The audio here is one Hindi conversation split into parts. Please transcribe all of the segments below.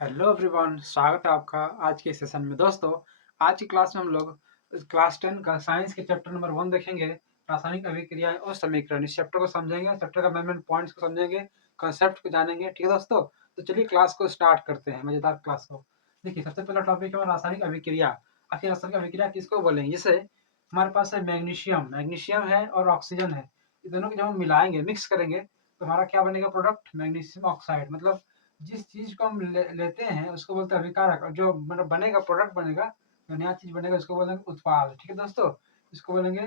हेलो एवरीवन, स्वागत है आपका आज के सेशन में। दोस्तों, आज की क्लास में हम लोग क्लास 10 का साइंस के चैप्टर नंबर 1 देखेंगे, रासायनिक अभिक्रियाएं और समीकरण। इस चैप्टर को समझेंगे, चैप्टर का मेन पॉइंट्स को समझेंगे, कंसेप्ट को जानेंगे। ठीक है दोस्तों, तो चलिए क्लास को स्टार्ट करते हैं, मजेदार क्लास को। देखिए, सबसे पहला टॉपिक है रासायनिक अभिक्रिया। आखिर रासायनिक अभिक्रिया किसको बोलेंगे? जैसे हमारे पास है मैग्नीशियम, मैग्नीशियम है और ऑक्सीजन है। ये दोनों को जब हम मिलाएंगे, मिक्स करेंगे, तो हमारा क्या बनेगा प्रोडक्ट? Magnesium oxide. मतलब जिस चीज को हम लेते हैं उसको बोलते हैं अभिकारक, और जो मतलब बनेगा, प्रोडक्ट बनेगा, जो नया चीज बनेगा उसको बोलेंगे उत्पाद। ठीक है दोस्तों, इसको बोलेंगे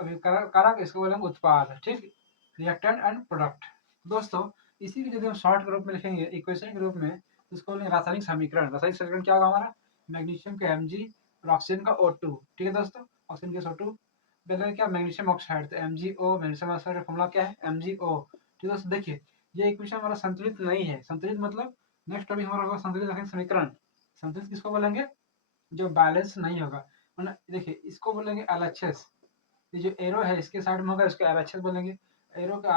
अभिकारक, इसको बोलेंगे उत्पाद। ठीक, रिएक्टेंट एंड प्रोडक्ट। दोस्तों, इसी के यदि हम शॉर्ट के रूप में लिखेंगे, इक्वेशन के रूप में, तो इसको बोलेंगे रासायनिक समीकरण। रासायनिक समीकरण क्या होगा हमारा? मैग्नीशियम का Mg और ऑक्सीजन का O2। ठीक है दोस्तों, ऑक्सीजन के O2 पहले क्या? मैग्नीशियम ऑक्साइड, तो MgO। मैग्नीशियम ऑक्साइड का फॉर्मूला क्या है? MgO। ठीक है दोस्तों, देखिए ये इक्वेशन हमारा संतुलित नहीं है। संतुलित मतलब नेक्स्ट टॉपिक हमारा होगा संतुलित रासायनिक समीकरण। संतुलित किसको बोलेंगे? जो बैलेंस नहीं होगा। मतलब देखिए, इसको बोलेंगे LHS। ये जो एरो है इसके साइड में होगा इसको LHS बोलेंगे। एरो के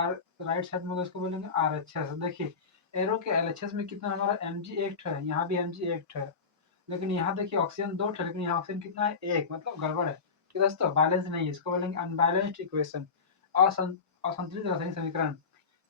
राइट साइड में होगा इसको बोलेंगे RHS। देखिए, एरो के LHS में कितना हमारा Mg एक है, यहाँ भी Mg एक है, लेकिन यहाँ देखिए ऑक्सीजन दो है, लेकिन यहाँ ऑक्सीजन कितना है? एक। मतलब गड़बड़ है। ठीक है दोस्तों, बैलेंस नहीं है, इसको बोलेंगे अनबैलेंस्ड इक्वेशन। असंतुलित रासायनिक समीकरण,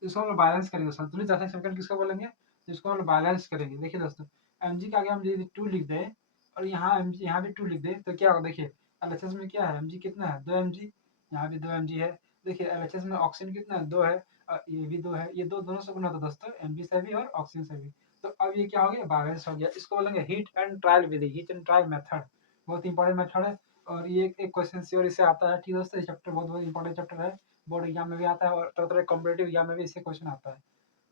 इसको हम लोग बैलेंस करेंगे। संतुलित रासायनिक समीकरण किसको बोलेंगे? जिसको हम लोग बैलेंस करेंगे। देखिए दोस्तों, Mg का आगे हम यदि 2 लिख दें और यहाँ Mg यहाँ भी 2 लिख दें, तो क्या होगा? देखिए LHS में क्या है? Mg कितना है? 2 Mg। यहाँ भी 2 Mg है। देखिए LHS में ऑक्सीजन कितना है? 2 है, और ये भी 2 है। ये दो दोनों से गुना था दोस्तों, Mg से भी और ऑक्सीजन से भी। तो अब ये क्या हो गया? बैलेंस हो गया। इसको बोलेंगे heat and trial Vidhi, heat and trial method. बहुत इंपॉर्टेंट मेथड है, और ये एक क्वेश्चन श्योर इससे आता है। ठीक है दोस्तों, ये चैप्टर बहुत बहुत इंपॉर्टेंट चैप्टर है। बोर्ड एग्जाम में भी आता है और तरह तरह कॉम्पिटेटिव एग्जाम में भी इससे क्वेश्चन आता है।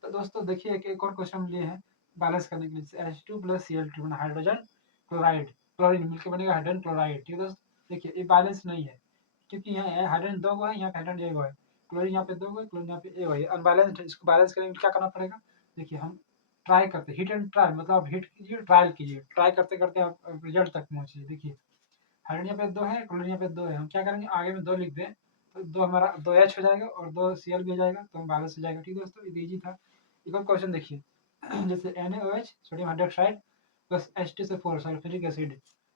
तो दोस्तों देखिए, एक और क्वेश्चन हम लिए हैं बैलेंस करने के लिए। H2 plus Cl2 hydrogen chloride, chlorine मिलकर बनेगा हाइड्रोजन क्लोराइड। ठीक है दोस्तों, देखिए ये बैलेंस नहीं है, क्योंकि यहाँ हाइड्रोजन दो गो है, यहाँ पे हाइड्रोजन एक गो है। क्लोरीन यहाँ पे दो गो है, क्लोरीन यहाँ पे एक गो है, अनबैलेंस्ड है। इसको बैलेंस करने के लिए क्या करना पड़ेगा? देखिए हम ट्राई करते, हीट एंड ट्रायल मतलब आप हीट कीजिए, ट्रायल कीजिए, ट्राई करते करते आप रिजल्ट तक पहुंचिए। देखिए हाइड्रोजन यहाँ पे दो है, क्लोरीन यहाँ पे दो है, हम क्या करेंगे? आगे में दो लिख दें, तो दो हमारा 2H हो जाएगा और 2Cl भी हो जाएगा, तो हम बैलेंस हो जाएगा। ठीक है दोस्तों, ये इजी था। एक और क्वेश्चन देखिए, जैसे NaOH sodium hydroxide plus H2SO4 sulphuric acid,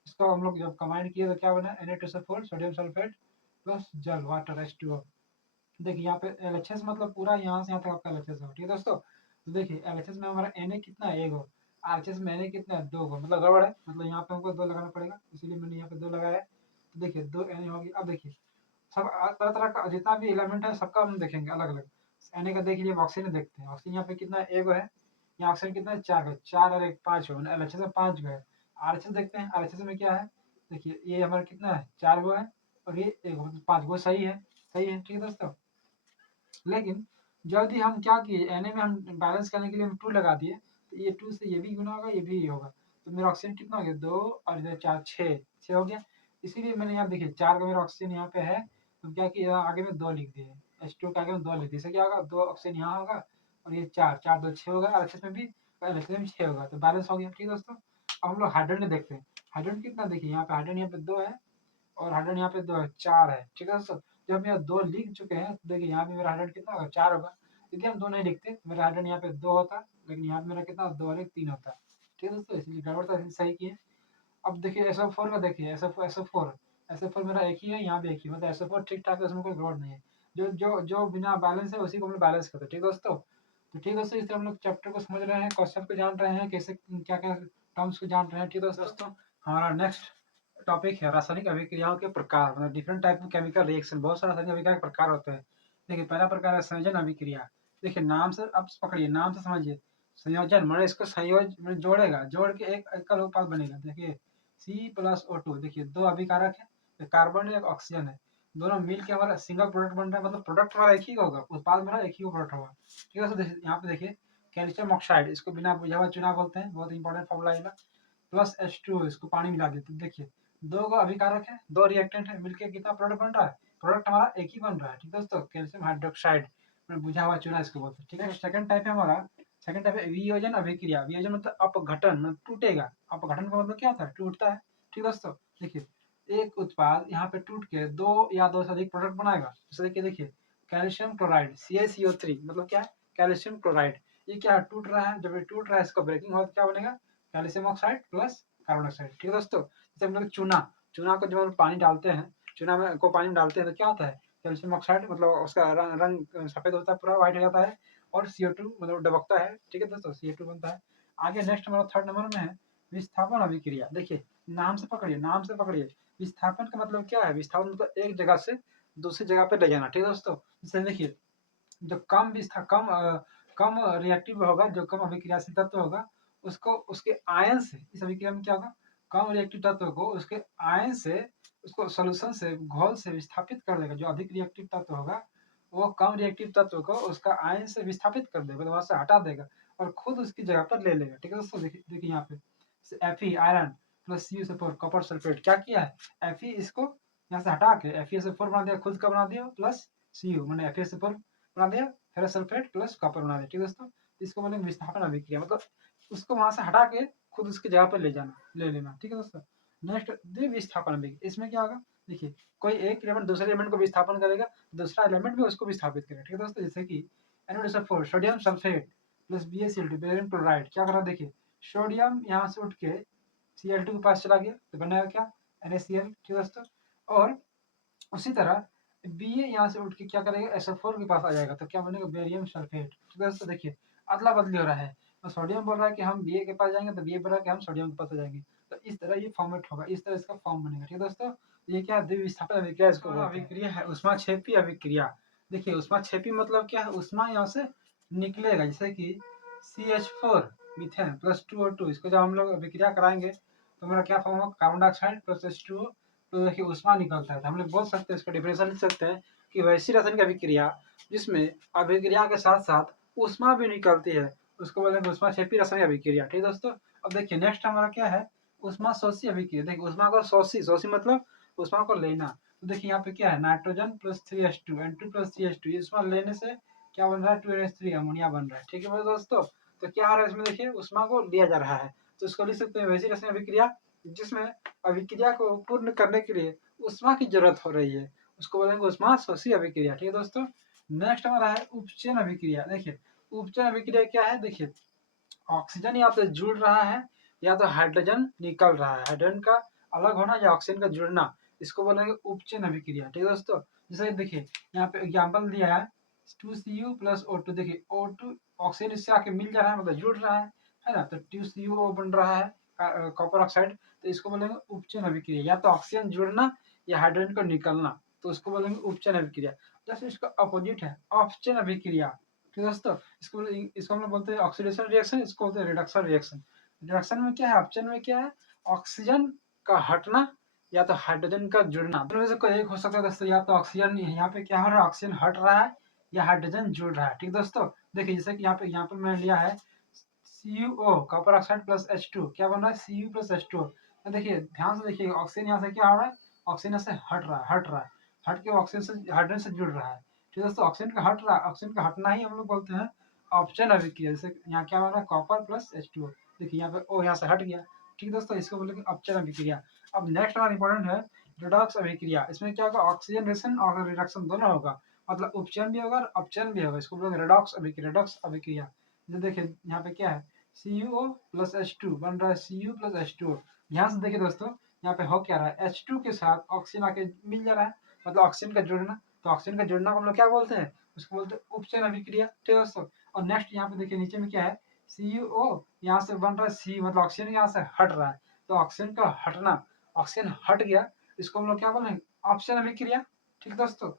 इसको हम लोग जब कंबाइन किए तो क्या बना? Na2SO4 सोडियम सल्फेट प्लस जल वाटर H2O। देखिए यहाँ पे LHS मतलब पूरा यहाँ से यहाँ तक आपका LHS हो। ठीक है दोस्तों, तो देखिए LHS में हमारा Na कितना है? एक हो। RHS में Na कितना है? दो हो। मतलब गड़बड़ है, मतलब यहाँ पे हमको दो लगाना पड़ेगा, इसीलिए मैंने यहाँ पे दो लगाया है। तो देखिए दो Na होगी। अब देखिए सब तरह तरह का जितना भी एलिमेंट है सबका हम देखेंगे अलग अलग। Na का देख लीजिए, ऑक्सीजन देखते हैं। ऑक्सीजन यहाँ पे कितना है? एक है। यहाँ ऑक्सीजन कितना है? चार है। चार और एक पाँच हो, LHS में पाँच गो है। RHS देखते हैं, RHS में क्या है? देखिए ये हमारा कितना है? चार गो है, और ये एक मतलब पाँच गो। सही है, सही है। ठीक है दोस्तों, लेकिन जल्दी हम क्या किए? Na में हम बैलेंस करने के लिए हम 2 लगा दिए, तो ये 2 से ये भी गुना होगा, ये भी ये होगा, तो मेरा ऑक्सीजन कितना हो गया? 2 और इधर 4, 6, 6 हो गया। इसीलिए मैंने यहाँ देखिए 4 का मेरा ऑक्सीजन यहाँ पे है, तो क्या किया? आगे में 2 लिख दिए, H2 के आगे में 2 लिख दिए। इससे क्या होगा? 2 ऑक्सीजन यहाँ होगा, और ये 4, 4 2 6 होगा, RHS में भी, LHS में 6 होगा, तो बैलेंस हो गया। ठीक है दोस्तों, अब हम लोग हाइड्रोजन देखते हैं। हाइड्रोजन कितना? देखिए यहाँ पे हाइड्रोजन यहाँ पे 2 है, और हाइड्रोजन यहाँ पे 2 है, 4 है। ठीक है दोस्तों, जब हम यहाँ 2 लिख चुके हैं, तो देखिए यहाँ पे मेरा हाइड्रोजन कितना होगा? 4 होगा। यदि हम 2 नहीं लिखते तो मेरा हाइड्रोजन यहाँ पे 2 होता, लेकिन यहाँ पे मेरा कितना? 2 और 1 3 होता। ठीक है दोस्तों, इसलिए गड़बड़ था, इसलिए सही किए। अब देखिए SO4 का, देखिए SO4, SO4 मेरा एक ही है, यहाँ भी एक ही, मतलब SO4 ठीक ठाक है, उसमें कोई गड़बड़ नहीं है। जो जो जो बिना बैलेंस है उसी को हम लोग बैलेंस करते हैं। ठीक है दोस्तों, तो ठीक है दोस्तों, इस तरह हम लोग चैप्टर को समझ रहे हैं, क्वेश्चन को जान रहे हैं, कैसे क्या क्या टर्म्स को जान रहे हैं। ठीक है दोस्तों, हमारा नेक्स्ट टॉपिक है रासायनिक अभिक्रियाओं के प्रकार, मतलब different type of chemical reaction. बहुत सारे रासायनिक अभिक्रिया के प्रकार होते हैं। देखिए पहला प्रकार है संयोजन अभिक्रिया। देखिए नाम से अब पकड़िए, नाम से समझिए। संयोजन मैंने इसको संयोज में जोड़ेगा, जोड़ के एक एकल उत्पाद बनेगा। देखिए C+O2, देखिए दो अभिकारक है, एक कार्बन है एक ऑक्सीजन है, दोनों मिल के हमारा सिंगल प्रोडक्ट बन रहा है, मतलब प्रोडक्ट हमारा एक ही होगा, उत्पाद हमारा एक ही प्रोडक्ट होगा। ठीक है, तो यहाँ पे देखिए कैल्शियम ऑक्साइड, इसको बिना बुझा हुआ चूना बोलते हैं, बहुत इंपॉर्टेंट फॉर्मूला है। प्लस H2O, इसको पानी मिला देते हैं। देखिए दो को अभिकारक है, दो रिएक्टेंट है, मिलके कितना प्रोडक्ट बन रहा है? प्रोडक्ट हमारा एक ही बन रहा है। ठीक है दोस्तों, कैल्शियम हाइड्रोक्साइड बुझा हुआ चूना इसको बोलते हैं। ठीक है, सेकंड टाइप है हमारा, सेकंड टाइप है वियोजन अभिक्रिया। वियोजन मतलब अपघटन, मतलब टूटेगा। अपघटन का मतलब क्या होता है? टूटता है। ठीक है दोस्तों, देखिए एक उत्पाद यहाँ पे टूट के दो या दो से अधिक प्रोडक्ट बनाएगा। जैसे देखिए कैल्शियम क्लोराइड CaCO3, मतलब क्या है? Calcium chloride. ये क्या है, टूट रहा है। जब ये टूट रहा है इसका ब्रेकिंग होगा तो क्या बनेगा, calcium oxide plus carbon dioxide. ठीक है दोस्तों, जैसे हम लोग चूना, चूना को जब हम पानी डालते हैं, चूना में को पानी में डालते हैं तो क्या होता है, कैल्शियम ऑक्साइड मतलब उसका रंग सफेद होता है, पूरा व्हाइट हो जाता है और CO2 मतलब दबकता है। ठीक है दोस्तों, CO2 बनता है। आगे नेक्स्ट हमारा थर्ड नंबर में है विस्थापन अभिक्रिया। देखिए नाम से पकड़िए, नाम से पकड़िए। विस्थापन का मतलब क्या है, विस्थापन मतलब एक जगह से दूसरी जगह पे ले जाना। ठीक है दोस्तों, जैसे देखिए जो कम रिएक्टिव होगा, जो कम अभिक्रियाशील तत्व होगा, उसको उसके आयन से, इस अभिक्रिया में क्या होगा, कम रिएक्टिव तत्व को उसके आयन से, उसको सोल्यूशन से, घोल से विस्थापित कर देगा। जो अधिक रिएक्टिव तत्व होगा वो कम रिएक्टिव तत्व को उसका आयन से विस्थापित कर देगा, मतलब वहां से हटा देगा और खुद उसकी जगह पर ले लेगा। ठीक है दोस्तों, देखिए देखिए यहाँ पे Fe iron plus CuSO4 copper sulphate क्या किया है, Fe इसको यहाँ से हटा के FeSO4 बना दिया, खुद का बना दिया, प्लस Cu मैंने FeSO4 बना दिया, फेरस सल्फेट प्लस कॉपर बना दिया। ठीक है दोस्तों, इसको बोलेंगे विस्थापन अभिक्रिया, मतलब उसको वहां से हटा के खुद उसकी जगह पर ले जाना, ले लेना। ठीक है दोस्तों, नेक्स्ट द्विविस्थापन अभिक्रिया। इसमें क्या होगा, देखिए कोई एक एलिमेंट दूसरे एलिमेंट को विस्थापन करेगा, दूसरा एलिमेंट भी उसको विस्थापित करेगा। ठीक है दोस्तों, जैसे कि NaOH4 sodium sulphate plus BaCl2 barium chloride क्या कर रहा है, देखिए सोडियम यहाँ से उठ के Cl2 के पास चला गया तो बनेगा क्या, NaCl। ठीक है दोस्तों, और उसी तरह बी ए यहाँ से उठ के क्या करेगा, SO4 के पास आ जाएगा तो क्या बनेगा, बेरियम सल्फेट। ठीक है दोस्तों, देखिए अदला बदली हो रहा है, तो सोडियम बोल रहा है कि हम बी ए के पास जाएंगे तो बी ए बोल रहा है कि हम सोडियम के पास आ जाएंगे। तो इस तरह ये फॉर्मेट होगा, इस तरह इसका फॉर्म बनेगा। ठीक है दोस्तों, ये क्या द्विविस्थापन अभिक्रिया इसको अभिक्रिया है। ऊष्माक्षेपी अभिक्रिया, देखिए ऊष्माक्षेपी मतलब क्या है, ऊष्मा यहाँ से निकलेगा, जैसे कि CH4 मीथेन प्लस 2O2, इसको जब हम लोग अभिक्रिया कराएंगे तो हमारा क्या फॉर्म होगा, कार्बन डाइऑक्साइड प्लस H2O। तो देखिए ऊष्मा निकलता है, तो हम लोग बोल सकते हैं, इसका डिफरेंशियल लिख सकते हैं कि वैसी रासायनिक अभिक्रिया जिसमें अभिक्रिया के साथ साथ ऊष्मा भी निकलती है उसको बोलेंगे ऊष्माक्षेपी रासायनिक अभिक्रिया। ठीक है दोस्तों, अब देखिए नेक्स्ट हमारा क्या है, ऊष्मा शोषी अभिक्रिया। देखिए ऊष्मा को शोषी, शोषी मतलब ऊष्मा को लेना। तो देखिए यहाँ पे क्या है, nitrogen plus 3H2 N2 plus 3H2, ऊष्मा लेने से क्या बन रहा है, 2NH3 अमोनिया बन रहा है। ठीक है मेरे दोस्तों, तो क्या आ रहा है इसमें, देखिए ऊष्मा को लिया जा रहा है, तो इसको लिख सकते हैं वैसी रासायनिक अभिक्रिया जिसमें अभिक्रिया को पूर्ण करने के लिए ऊष्मा की जरूरत हो रही है, उसको बोलेंगे ऊष्मा शोषी अभिक्रिया। ठीक है दोस्तों, नेक्स्ट हमारा है उपचयन अभिक्रिया। देखिए उपचयन अभिक्रिया क्या है, देखिए ऑक्सीजन या तो जुड़ रहा है या तो हाइड्रोजन निकल रहा है, हाइड्रोजन का अलग होना या ऑक्सीजन का जुड़ना, इसको बोलेंगे उपचयन अभिक्रिया। ठीक है दोस्तों, जैसे देखिए यहाँ पे एग्जाम्पल दिया है 2Cu प्लस O2, देखिए O2 ऑक्सीजन इससे आके मिल जा रहा है, मतलब जुड़ रहा है ना, तो 2CuO बन रहा है कॉपर ऑक्साइड, तो इसको बोलेंगे उपचयन अभिक्रिया, या तो ऑक्सीजन जुड़ना या हाइड्रोजन को निकलना, तो उसको बोलेंगे उपचयन अभिक्रिया। जैसे इसका अपोजिट है अपचयन अभिक्रिया। ठीक है दोस्तों, इसको हम लोग बोलते हैं ऑक्सीडेशन रिएक्शन, इसको बोलते हैं रिडक्शन रिएक्शन। रिडक्शन में क्या है, अपचयन में क्या है, ऑक्सीजन का हटना या तो हाइड्रोजन का जुड़ना, दोनों में से कोई एक हो सकता है दोस्तों, या तो ऑक्सीजन यहाँ पे क्या हो रहा है, ऑक्सीजन हट रहा है या हाइड्रोजन जुड़ रहा है। ठीक दोस्तों, देखिए जैसे कि यहाँ पे मैंने लिया है CuO copper oxide plus H2 क्या बन रहा है, Cu प्लस H2। तो देखिए ध्यान से देखिए ऑक्सीजन यहाँ से क्या हो रहा है, ऑक्सीजन से हट रहा है, हट के ऑक्सीजन से हाइड्रोजन से जुड़ रहा है। ठीक है दोस्तों, ऑक्सीजन का हट रहा है, ऑक्सीजन का हटना ही हम लोग बोलते हैं अपचयन अभिक्रिया। जैसे यहाँ क्या बन रहा है, कॉपर प्लस H2O, देखिए यहाँ पे O यहाँ से हट गया। ठीक दोस्तों, इसको बोलेंगे अपचयन अभिक्रिया। अब नेक्स्ट हमारा इंपॉर्टेंट है रिडॉक्स अभिक्रिया। इसमें क्या होगा, ऑक्सीजनेशन और रिडक्शन दोनों होगा, मतलब उपचयन भी होगा और अपचयन भी होगा, इसको बोलेंगे रिडॉक्स अभिक्रिया, रिडॉक्स अभिक्रिया। जो देखिए यहाँ पे क्या है, CuO प्लस H2 बन रहा है Cu प्लस H2O। ध्यान से देखिए दोस्तों, यहाँ पे हो क्या रहा है, H2 के साथ ऑक्सीजन आके मिल जा रहा है, मतलब ऑक्सीजन का जुड़ना, तो ऑक्सीजन का जुड़ना को हम लोग क्या बोलते हैं, उसको बोलते हैं उपचयन अभिक्रिया। ठीक है दोस्तों, और नेक्स्ट यहाँ पे देखिए नीचे में क्या है, CuO यहाँ से बन रहा है C, मतलब ऑक्सीजन यहाँ से हट रहा है, तो ऑक्सीजन का हटना, ऑक्सीजन हट गया, इसको हम लोग क्या बोलेंगे, अपचयन अभिक्रिया। ठीक है दोस्तों,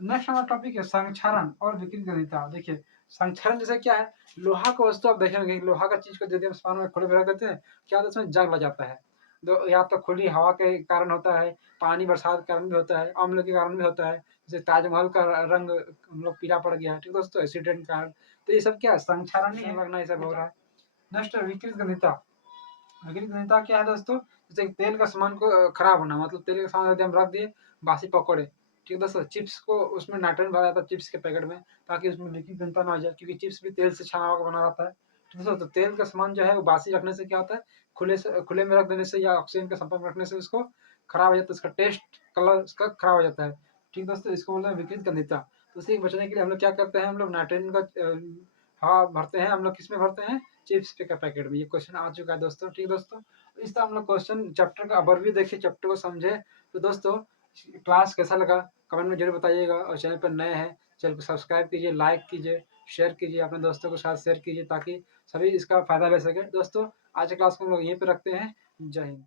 नेक्स्ट हमारा टॉपिक है संक्षारण और विकृत गणिता। देखिए संक्षारण जैसे क्या है, लोहा का वस्तु आप देखेंगे, लोहा का चीज को यदि हम सामान में खुले में रख देते हैं, क्या होता है उसमें जंग लग जाता है, तो या तो खुली हवा के कारण होता है, पानी बरसात के कारण भी होता है, अम्ल के कारण भी होता है, जैसे ताजमहल का रंग हम लोग पीला पड़ गया है। ठीक दोस्तों, एक्सीडेंट के कारण, तो ये सब क्या है, संक्षारण नहीं लगना, ये सब हो रहा है। नेक्स्ट विकृत गणिता। विकृत गणिता क्या है दोस्तों, जैसे तेल का सामान को खराब होना, मतलब तेल का सामान यदि हम रख दिए, बासी पकौड़े, ठीक है दोस्तों, चिप्स को उसमें नाइट्रोजन भरा जाता है चिप्स के पैकेट में, ताकि उसमें विकृत गणिता ना आ जाए, क्योंकि चिप्स भी तेल से छाना होकर बना रहता है। ठीक है दोस्तों, तो तेल का सामान जो है वो बासी रखने से क्या होता है, खुले में रख देने से या ऑक्सीजन के संपर्क में रखने से उसको खराब हो जाता है, उसका टेस्ट कलर उसका खराब हो जाता है। ठीक दोस्तों, इसको बोलते हैं विकृत गणिता। तो उसे बचने के लिए हम लोग क्या करते हैं, हम लोग नाइट्रोजन का हाँ, भरते हैं हम लोग, किसमें भरते हैं? चिप्स पे का पैकेट में। ये क्वेश्चन आ चुका है दोस्तों, ठीक है दोस्तों? इस तरह हम लोग क्वेश्चन चैप्टर का ओवरव्यू देखिए, चैप्टर को समझे। तो दोस्तों क्लास कैसा लगा कमेंट में ज़रूर बताइएगा, और चैनल पर नए हैं चैनल को सब्सक्राइब कीजिए, लाइक कीजिए, शेयर कीजिए, अपने दोस्तों के साथ शेयर कीजिए ताकि सभी इसका फ़ायदा ले सकें। दोस्तों आज की क्लास को हम लोग यहीं पे रखते हैं। जय हिंद।